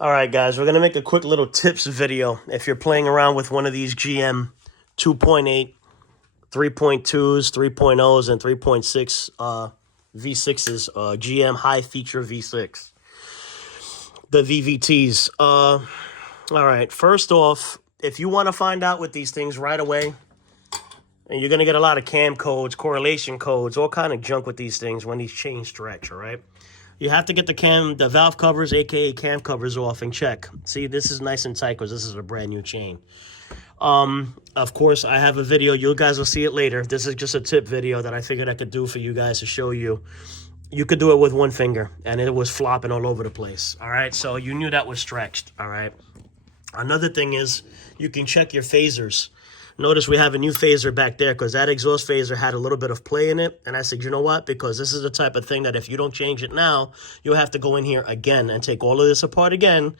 All right, guys, we're going to make a quick little tips video. If you're playing around with one of these GM 2.8, 3.2s, 3.0s, and 3.6 V6s, GM high feature V6, the VVTs. All right, first off, if you want to find out with these things right away, and you're going to get a lot of cam codes, correlation codes, all kind of junk with these things when these chains stretch, all right? You have to get the valve covers, aka cam covers, off and check. See, this is nice and tight because this is a brand new chain. Of course, I have a video. You guys will see it later. This is just a tip video that I figured I could do for you guys to show you. You could do it with one finger, and it was flopping all over the place. All right, so you knew that was stretched. All right. Another thing is you can check your phasers. Notice we have a new phaser back there because that exhaust phaser had a little bit of play in it. And I said, you know what? Because this is the type of thing that if you don't change it now, you'll have to go in here again and take all of this apart again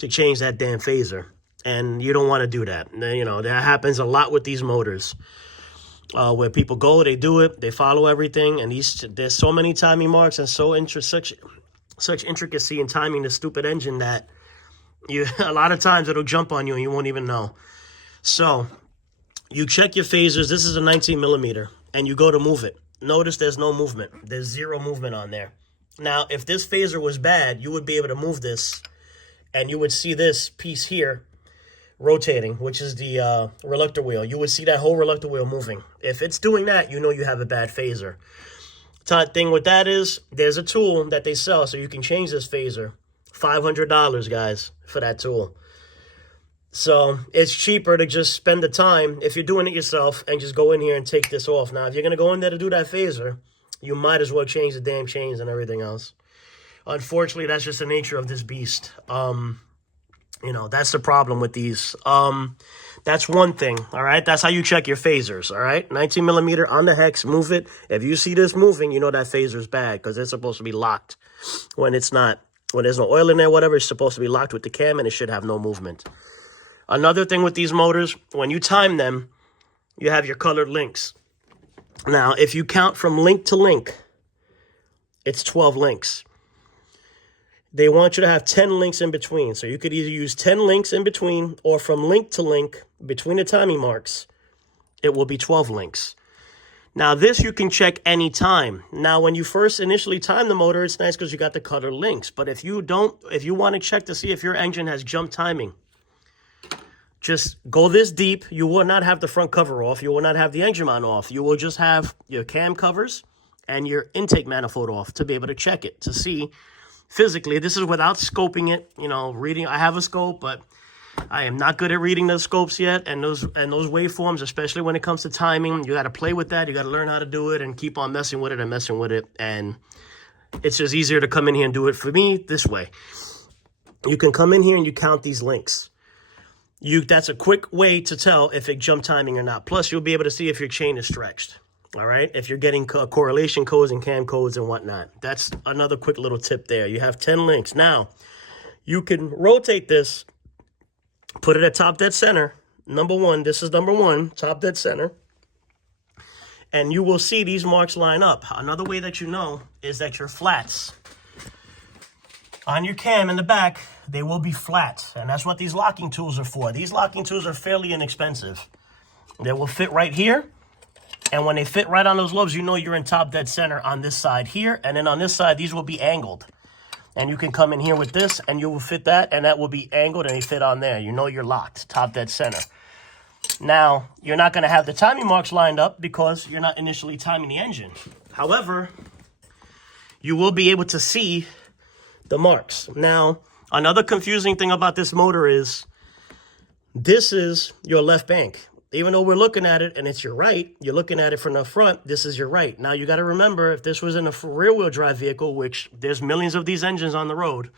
to change that damn phaser. And you don't want to do that. You know, that happens a lot with these motors. Where people go, they do it, they follow everything. And there's so many timing marks and such intricacy in timing the stupid engine that a lot of times it'll jump on you and you won't even know. So you check your phasers. This is a 19 millimeter, and you go to move it. Notice there's no movement. There's zero movement on there. Now, if this phaser was bad, you would be able to move this, and you would see this piece here rotating, which is the reluctor wheel. You would see that whole reluctor wheel moving. If it's doing that, you know you have a bad phaser. Thing with that is, there's a tool that they sell so you can change this phaser. $500, guys, for that tool. So it's cheaper to just spend the time, if you're doing it yourself, and just go in here and take this off. Now, if you're going to go in there to do that phaser, you might as well change the damn chains and everything else. Unfortunately, that's just the nature of this beast. You know, that's the problem with these. That's one thing, all right? That's how you check your phasers, all right? 19 millimeter on the hex, move it. If you see this moving, you know that phaser's bad because it's supposed to be locked when it's not. When there's no oil in there, whatever, it's supposed to be locked with the cam, and it should have no movement. Another thing with these motors, when you time them, you have your colored links. Now, if you count from link to link, it's 12 links. They want you to have 10 links in between. So you could either use 10 links in between, or from link to link, between the timing marks, it will be 12 links. Now, this you can check anytime. Now, when you first initially time the motor, it's nice because you got the colored links. But if you want to check to see if your engine has jump timing, just go this deep. You will not have the front cover off. You will not have the engine mount off. You will just have your cam covers and your intake manifold off to be able to check it, to see physically. This is without scoping it, you know, reading. I have a scope, but I am not good at reading those scopes yet. And those waveforms, especially when it comes to timing, you got to play with that. You got to learn how to do it and keep on messing with it. And it's just easier to come in here and do it for me this way. You can come in here and you count these links. That's a quick way to tell if it jump timing or not. Plus, you'll be able to see if your chain is stretched. All right, if you're getting correlation codes and cam codes and whatnot. That's another quick little tip there. You have 10 links. Now, you can rotate this, put it at top dead center. Number one, this is number one, top dead center. And you will see these marks line up. Another way that you know is that your flats on your cam in the back, they will be flat. And that's what these locking tools are for. These locking tools are fairly inexpensive. They will fit right here. And when they fit right on those lobes, you know you're in top dead center on this side here. And then on this side, these will be angled. And you can come in here with this, and you will fit that, and that will be angled, and they fit on there. You know you're locked, top dead center. Now, you're not going to have the timing marks lined up because you're not initially timing the engine. However, you will be able to see the marks. Now, another confusing thing about this motor is this is your left bank. Even though we're looking at it and it's your right, you're looking at it from the front, this is your right. Now, you got to remember, if this was in a rear-wheel drive vehicle, which there's millions of these engines on the road,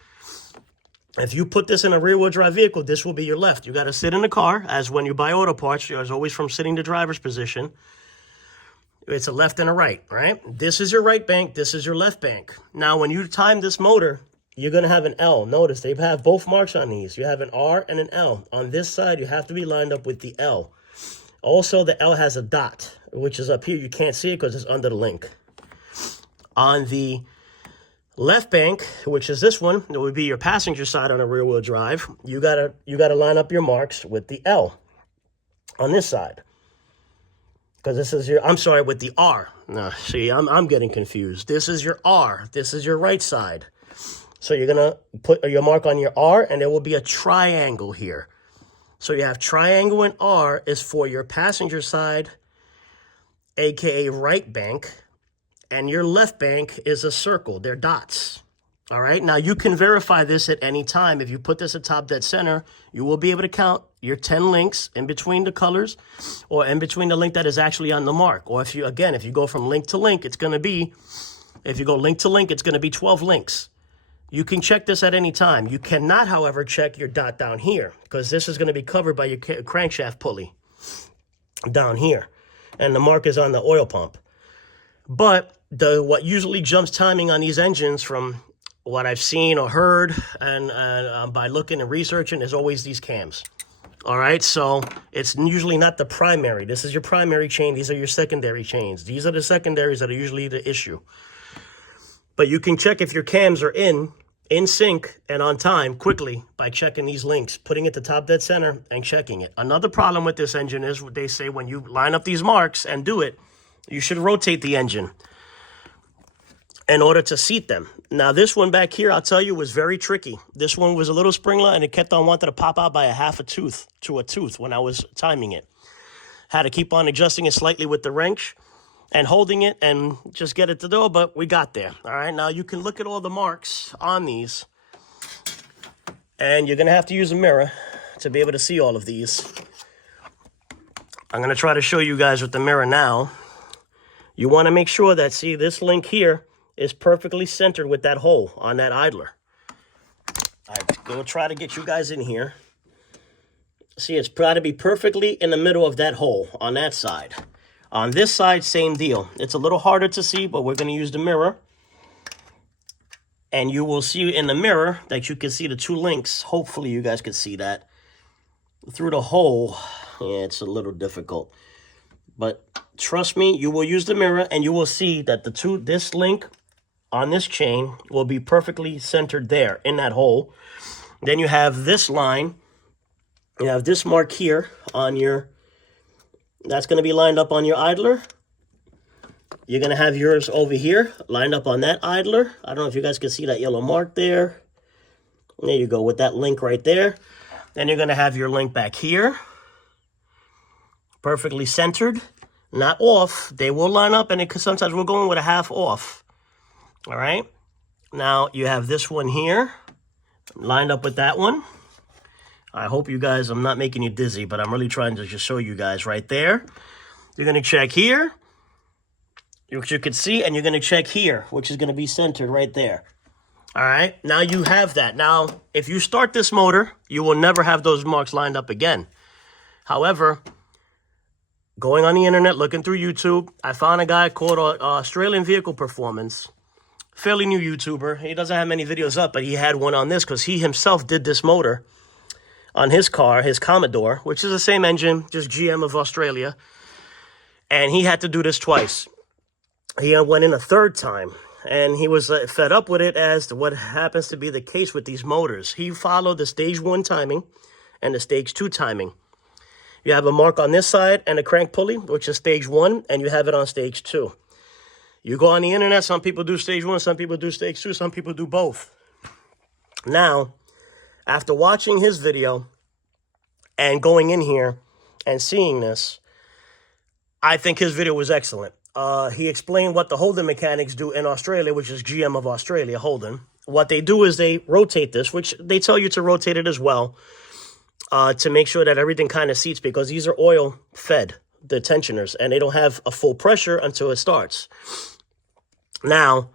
if you put this in a rear-wheel drive vehicle, this will be your left. You got to sit in the car, as when you buy auto parts, there's always from sitting to driver's position. It's a left and a right, right? This is your right bank. This is your left bank. Now, when you time this motor, you're going to have an L. Notice they have both marks on these. You have an R and an L. On this side, you have to be lined up with the L. Also, the L has a dot, which is up here. You can't see it because it's under the link. On the Left bank, which is this one, it would be your passenger side on a rear wheel drive. You gotta line up your marks with the L on this side. Because this is your, I'm sorry, with the R. No, see, I'm getting confused. This is your R. This is your right side. So you're going to put your mark on your R, and there will be a triangle here. So you have triangle and R is for your passenger side, aka right bank, and your left bank is a circle. They're dots. All right. Now you can verify this at any time. If you put this at top dead center, you will be able to count your 10 links in between the colors or in between the link that is actually on the mark. Or if you go from link to link, it's going to be, if you go link to link, it's going to be 12 links. You can check this at any time. You cannot, however, check your dot down here because this is going to be covered by your crankshaft pulley down here. And the mark is on the oil pump. But what usually jumps timing on these engines from what I've seen or heard and by looking and researching is always these cams. All right, so it's usually not the primary. This is your primary chain. These are your secondary chains. These are the secondaries that are usually the issue. But you can check if your cams are in sync and on time quickly by checking these links, putting it to top dead center and checking it. Another problem with this engine is what they say when you line up these marks and do it, you should rotate the engine in order to seat them. Now, this one back here, I'll tell you, was very tricky. This one was a little springler, and it kept on wanting to pop out by a half a tooth to a tooth when I was timing it. Had to keep on adjusting it slightly with the wrench and holding it and just get it to go, but we got there. All right, now you can look at all the marks on these, and you're going to have to use a mirror to be able to see all of these. I'm going to try to show you guys with the mirror now. You want to make sure that, see, this link here is perfectly centered with that hole on that idler. I'm going to try to get you guys in here. See, it's got to be perfectly in the middle of that hole on that side. On this side, same deal. It's a little harder to see, but we're going to use the mirror. And you will see in the mirror that you can see the two links. Hopefully you guys can see that. Through the hole, yeah, it's a little difficult. But trust me, you will use the mirror and you will see that this link on this chain will be perfectly centered there in that hole. Then you have this line. You have this mark here on your, that's going to be lined up on your idler. You're going to have yours over here lined up on that idler. I don't know if you guys can see that yellow mark there. There you go with that link right there. Then you're going to have your link back here. Perfectly centered, not off. They will line up, and sometimes we're going with a half off. All right. Now you have this one here lined up with that one. I hope you guys, I'm not making you dizzy, but I'm really trying to just show you guys right there. You're going to check here, which you can see, and you're going to check here, which is going to be centered right there. All right. Now you have that. Now, if you start this motor, you will never have those marks lined up again. However, going on the internet, looking through YouTube, I found a guy called Australian Vehicle Performance. Fairly new YouTuber. He doesn't have many videos up, but he had one on this because he himself did this motor on his car, his Commodore, which is the same engine, just GM of Australia. And he had to do this twice. He went in a third time, and he was fed up with it as to what happens to be the case with these motors. He followed the stage 1 timing and the stage 2 timing. You have a mark on this side and a crank pulley, which is stage 1, and you have it on stage 2. You go on the internet, some people do stage 1, some people do stage 2, some people do both. Now, after watching his video and going in here and seeing this, I think his video was excellent. He explained what the Holden mechanics do in Australia, which is GM of Australia, Holden. What they do is they rotate this, which they tell you to rotate it as well, to make sure that everything kind of seats, because these are oil-fed, the tensioners, and they don't have a full pressure until it starts. Now,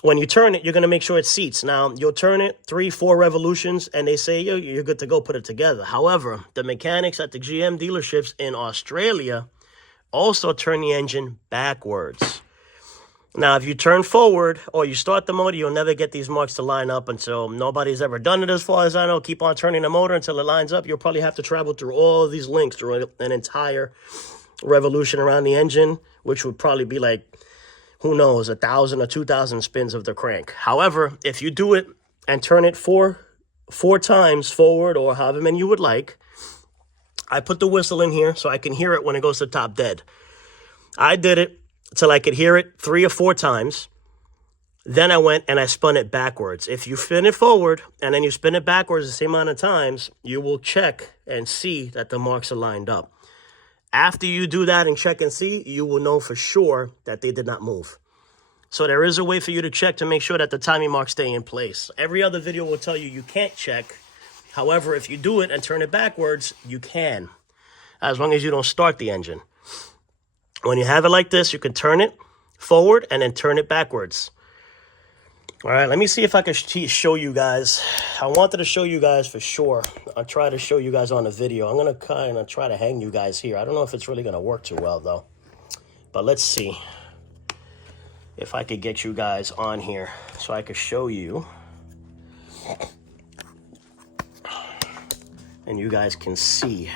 when you turn it, you're going to make sure it seats. Now, you'll turn it 3-4 revolutions, and they say, yo, you're good to go, put it together. However, the mechanics at the GM dealerships in Australia also turn the engine backwards. Now, if you turn forward or you start the motor, you'll never get these marks to line up until nobody's ever done it as far as I know. Keep on turning the motor until it lines up. You'll probably have to travel through all of these links through an entire revolution around the engine, which would probably be like who knows, 1,000 or 2,000 spins of the crank. However, if you do it and turn it four times forward or however many you would like, I put the whistle in here so I can hear it when it goes to top dead. I did it till I could hear it 3 or 4 times. Then I went and I spun it backwards. If you spin it forward and then you spin it backwards the same amount of times, you will check and see that the marks are lined up. After you do that and check and see, you will know for sure that they did not move. So there is a way for you to check to make sure that the timing marks stay in place. Every other video will tell you can't check. However, if you do it and turn it backwards, you can, as long as you don't start the engine. When you have it like this, you can turn it forward and then turn it backwards. All right, let me see if I can show you guys. I wanted to show you guys for sure. I'll try to show you guys on the video. I'm going to kind of try to hang you guys here. I don't know if it's really going to work too well, though. But let's see if I could get you guys on here so I could show you. And you guys can see.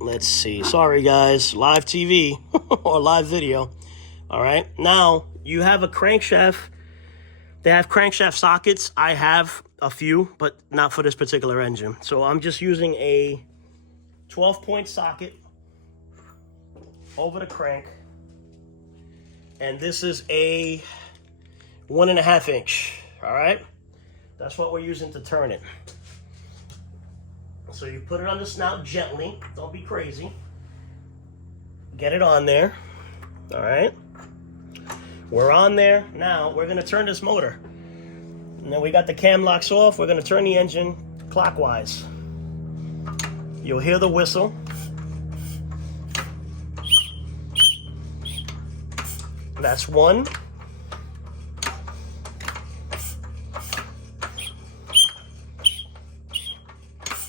Let's see. Sorry, guys. Live TV or live video. All right. Now, you have a crankshaft. They have crankshaft sockets. I have a few, but not for this particular engine. So I'm just using a 12-point socket over the crank. And this is a 1.5 inch. All right. That's what we're using to turn it. So you put it on the snout gently. Don't be crazy. Get it on there. All right. We're on there. Now we're going to turn this motor. And then we got the cam locks off. We're going to turn the engine clockwise. You'll hear the whistle. That's 1.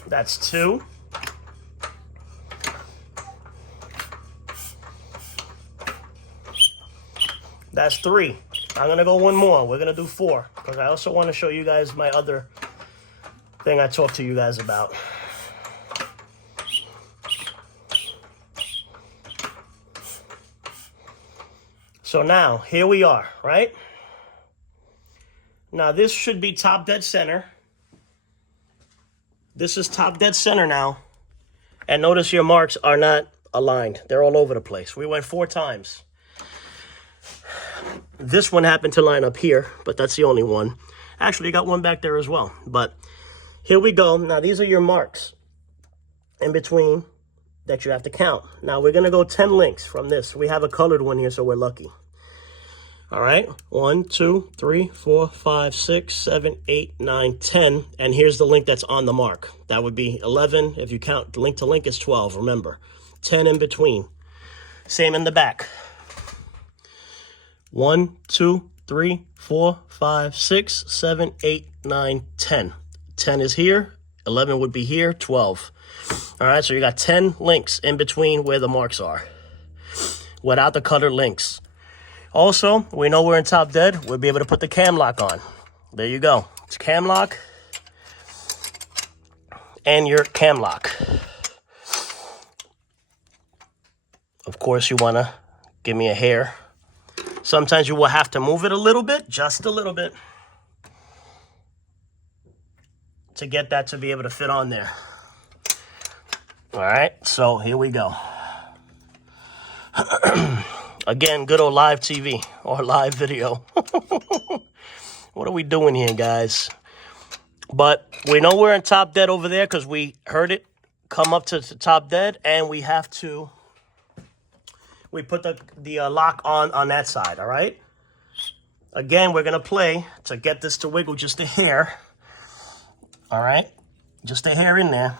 That's 2. That's 3. I'm going to go 1 more. We're going to do 4. Because I also want to show you guys my other thing I talked to you guys about. So now, here we are, right? Now, this should be top dead center. This is top dead center now. And notice your marks are not aligned. They're all over the place. We went 4 times. This one happened to line up here, but that's the only one. Actually, you got one back there as well. But here we go. Now, these are your marks in between that you have to count. Now, we're going to go 10 links from this. We have a colored one here, so we're lucky. All right, 1, 2, 3, 4, 5, 6, 7, 8, 9, 10. And here's the link that's on the mark. That would be 11. If you count link to link, is 12, remember. 10 in between. Same in the back. 1, 2, 3, 4, 5, 6, 7, 8, 9, 10. 10 is here. 11 would be here. 12. All right, so you got 10 links in between where the marks are without the colored links. Also, we know we're in top dead. We'll be able to put the cam lock on. There you go. It's cam lock and your cam lock. Of course, you want to give me a hair. Sometimes you will have to move it a little bit, just a little bit, to get that to be able to fit on there. All right, so here we go. Again, good old live TV or live video. What are we doing here, guys? But we know we're in top dead over there because we heard it come up to top dead, and we have to, we put the lock on that side, all right? Again, we're going to play to get this to wiggle just a hair, all right? Just a hair in there.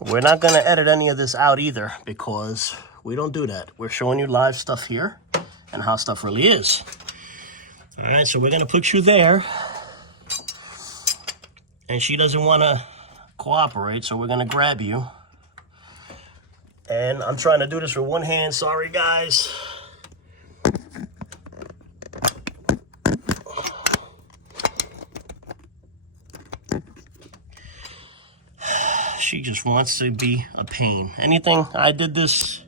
We're not going to edit any of this out either because we don't do that. We're showing you live stuff here and how stuff really is. All right, so we're going to put you there. And she doesn't want to cooperate, so we're going to grab you. And I'm trying to do this with one hand. Sorry, guys. She just wants to be a pain. Anything, I did this.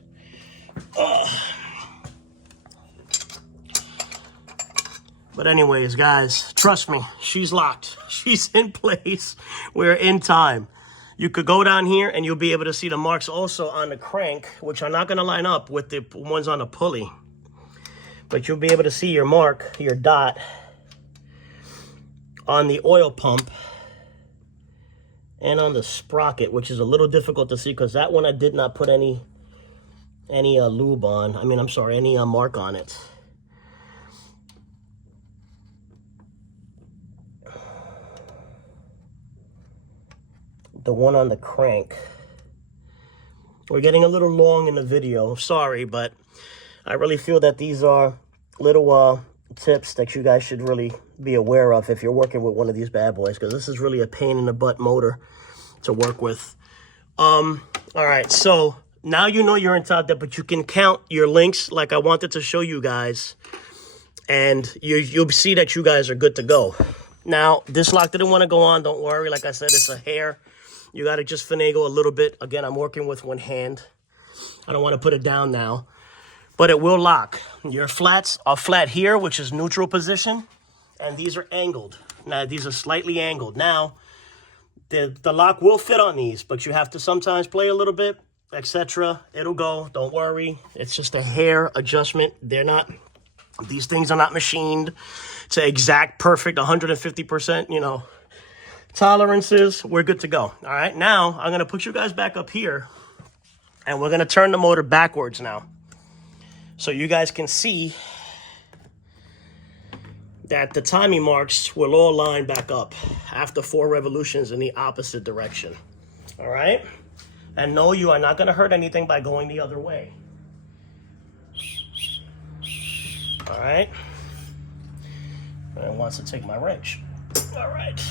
But anyways, guys, trust me, she's locked. She's in place. We're in time. You could go down here and you'll be able to see the marks also on the crank, which are not going to line up with the ones on the pulley. But you'll be able to see your mark, your dot, on the oil pump and on the sprocket, which is a little difficult to see because that one I did not put any lube on. I mean, I'm sorry, any mark on it. The one on the crank. We're getting a little long in the video, sorry, but I really feel that these are little tips that you guys should really be aware of if you're working with one of these bad boys, because this is really a pain in the butt motor to work with. All right, so now you know you're in top dead, but you can count your links like I wanted to show you guys, and you'll see that you guys are good to go. Now, this lock didn't want to go on. Don't worry. Like I said, it's a hair. You got to just finagle a little bit. Again, I'm working with one hand. I don't want to put it down now, but it will lock. Your flats are flat here, which is neutral position, and these are angled. Now, these are slightly angled. Now, the lock will fit on these, but you have to sometimes play a little bit, etc. It'll go. Don't worry. It's just a hair adjustment. These things are not machined to exact perfect 150%, you know, tolerances. We're good to go. All right, now I'm going to put you guys back up here, and we're going to turn the motor backwards now, so you guys can see that the timing marks will all line back up after 4 revolutions in the opposite direction. All right, and no, you are not going to hurt anything by going the other way. All right, and it wants to take my wrench. All right.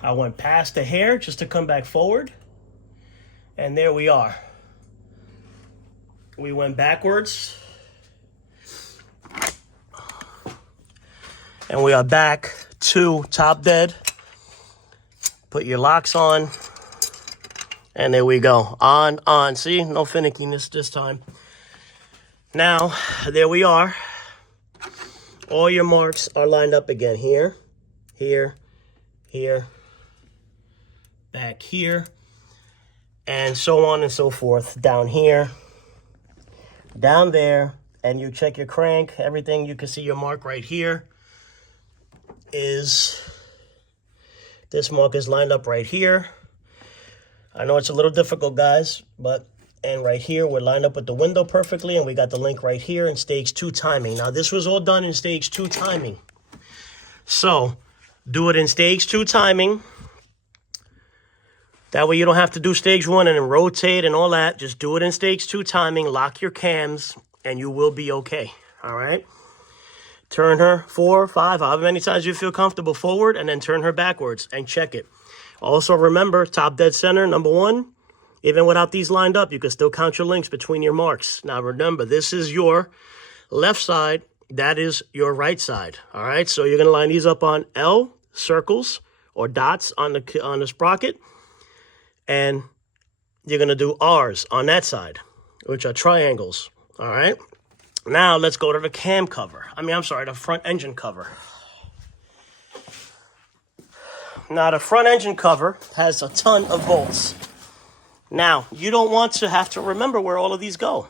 I went past the hair just to come back forward, and there we are. We went backwards, and we are back to top dead. Put your locks on, and there we go. On. See, no finickiness this time. Now, there we are. All your marks are lined up again. Here, here, here, back here, and so on and so forth. Down here, down there, and you check your crank, everything. You can see your mark right here is, this mark is lined up right here. I know it's a little difficult, guys, and right here, we're lined up with the window perfectly, and we got the link right here in stage 2 timing. Now, this was all done in stage 2 timing. So, do it in stage 2 timing. That way you don't have to do stage 1 and then rotate and all that. Just do it in stage 2 timing, lock your cams, and you will be okay, all right? Turn her 4, 5, however many times you feel comfortable forward, and then turn her backwards and check it. Also remember, top dead center, number 1. Even without these lined up, you can still count your links between your marks. Now remember, this is your left side, that is your right side, all right? So you're gonna line these up on L, circles, or dots on the sprocket, and you're going to do R's on that side, which are triangles, all right? Now, let's go to the cam cover. The front engine cover. Now, the front engine cover has a ton of bolts. Now, you don't want to have to remember where all of these go.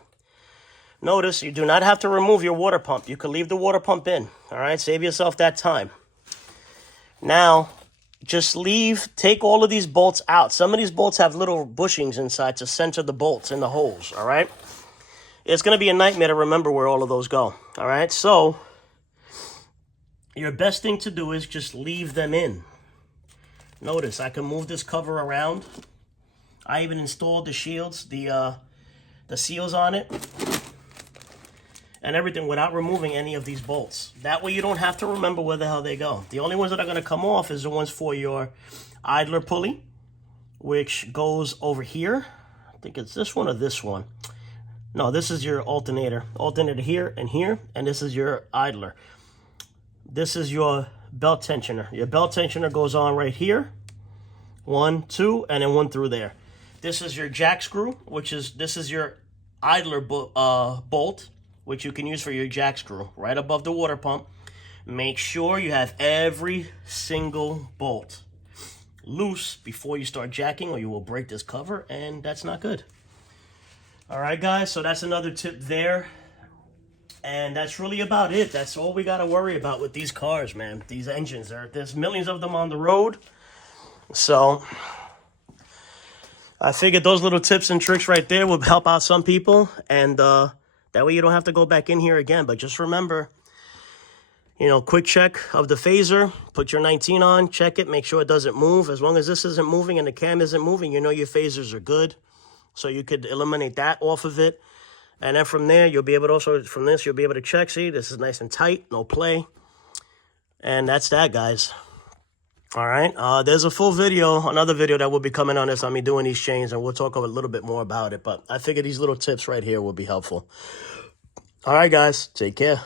Notice, you do not have to remove your water pump. You can leave the water pump in, all right? Save yourself that time. Now, just take all of these bolts out. Some of these bolts have little bushings inside to center the bolts in the holes, all right? It's going to be a nightmare to remember where all of those go, all right? So your best thing to do is just leave them in. Notice I can move this cover around. I even installed the shields, the seals on it, and everything without removing any of these bolts. That way you don't have to remember where the hell they go. The only ones that are going to come off is the ones for your idler pulley, which goes over here. I think it's this one or this one. No, this is your alternator. Alternator here, and this is your idler. This is your belt tensioner. Your belt tensioner goes on right here. 1, 2, and then 1 through there. This is your jack screw, this is your idler bolt, which you can use for your jack screw, right above the water pump. Make sure you have every single bolt loose before you start jacking, or you will break this cover, and that's not good. All right, guys, so that's another tip there. And that's really about it. That's all we got to worry about with these cars, man. These engines, there's millions of them on the road. So I figured those little tips and tricks right there would help out some people. And that way you don't have to go back in here again. But just remember, quick check of the phaser. Put your 19 on, check it, make sure it doesn't move. As long as this isn't moving and the cam isn't moving, your phasers are good. So you could eliminate that off of it. And then from there, you'll be able to check. See, this is nice and tight, no play. And that's that, guys. All right. There's a full video, another video that will be coming on this on me doing these chains, and we'll talk a little bit more about it. But I figured these little tips right here will be helpful. All right, guys. Take care.